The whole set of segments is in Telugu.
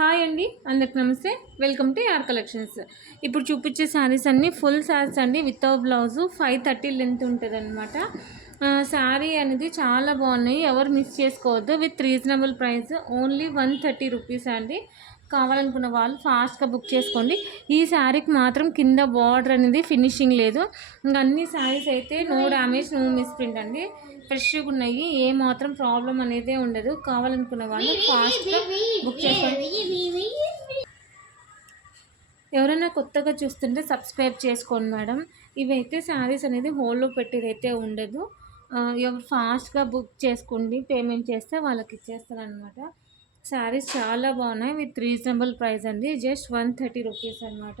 హాయ్ అండి, అందరికి నమస్తే. Welcome to R collections. ఇప్పుడు చూపించే శారీస్ అన్నీ ఫుల్ శారీస్ అండి, వితౌట్ బ్లౌజు. 530 లెంత్ ఉంటుంది అనమాట. శారీ అనేది చాలా బాగున్నాయి, ఎవరు మిస్ చేసుకోవద్దు. With reasonable price, only 130 rupees అండి. కావాలనుకున్న వాళ్ళు ఫాస్ట్గా బుక్ చేసుకోండి. ఈ శారీకి మాత్రం కింద బార్డర్ అనేది ఫినిషింగ్ లేదు. ఇంకా అన్ని శారీస్ అయితే నో డ్యామేజ్, నో మిస్ప్రింట్ అండి. ఫ్రెష్గా ఉన్నాయి, ఏ మాత్రం ప్రాబ్లం అనేది ఉండదు. కావాలనుకున్న వాళ్ళు ఫాస్ట్గా బుక్ చేసుకోండి. ఎవరైనా కొత్తగా చూస్తుంటే సబ్స్క్రైబ్ చేసుకోండి మేడం. ఇవైతే శారీస్ అనేది హోల్లో పెట్టేదైతే ఉండదు. ఎవరు ఫాస్ట్గా బుక్ చేసుకోండి, పేమెంట్ చేస్తే వాళ్ళకి ఇచ్చేస్తారనమాట. శారీస్ చాలా బాగున్నాయి, విత్ రీజనబుల్ ప్రైస్ అండి. జస్ట్ 130 రూపీస్ అనమాట.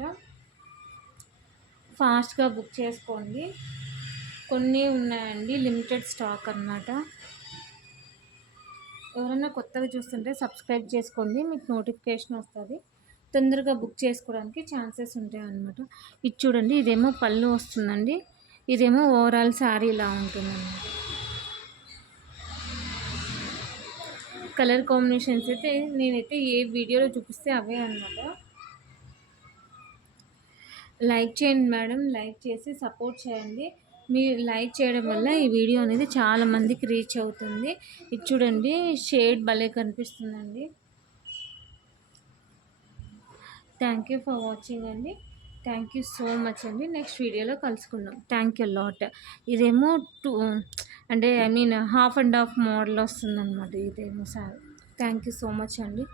ఫాస్ట్గా బుక్ చేసుకోండి, కొన్ని ఉన్నాయండి, లిమిటెడ్ స్టాక్ అన్నమాట. ఎవరైనా కొత్తగా చూస్తుంటే సబ్స్క్రైబ్ చేసుకోండి, మీకు నోటిఫికేషన్ వస్తుంది. తొందరగా బుక్ చేసుకోవడానికి ఛాన్సెస్ ఉంటాయి అన్నమాట. ఇది చూడండి, ఇదేమో పళ్ళు వస్తుందండి, ఇదేమో ఓవరాల్ శారీ ఇలా ఉంటుందండి. కలర్ కాంబినేషన్స్ అయితే నేనైతే ఏ వీడియోలో చూపిస్తే అవే అన్నమాట. లైక్ చేయండి మేడం, లైక్ చేసి సపోర్ట్ చేయండి. మీరు లైక్ చేయడం వల్ల ఈ వీడియో అనేది చాలా మందికి రీచ్ అవుతుంది. ఇది చూడండి, షేడ్ భలే కనిపిస్తుందండి. థ్యాంక్ యూ ఫర్ వాచింగ్ అండి. థ్యాంక్ యూ సో మచ్ అండి. నెక్స్ట్ వీడియోలో కలుసుకుందాం. Thank you lot. ఇదేమో అంటే I mean half and half model వస్తుంది అనమాట. ఇదేమో sir. Thank you so much అండి.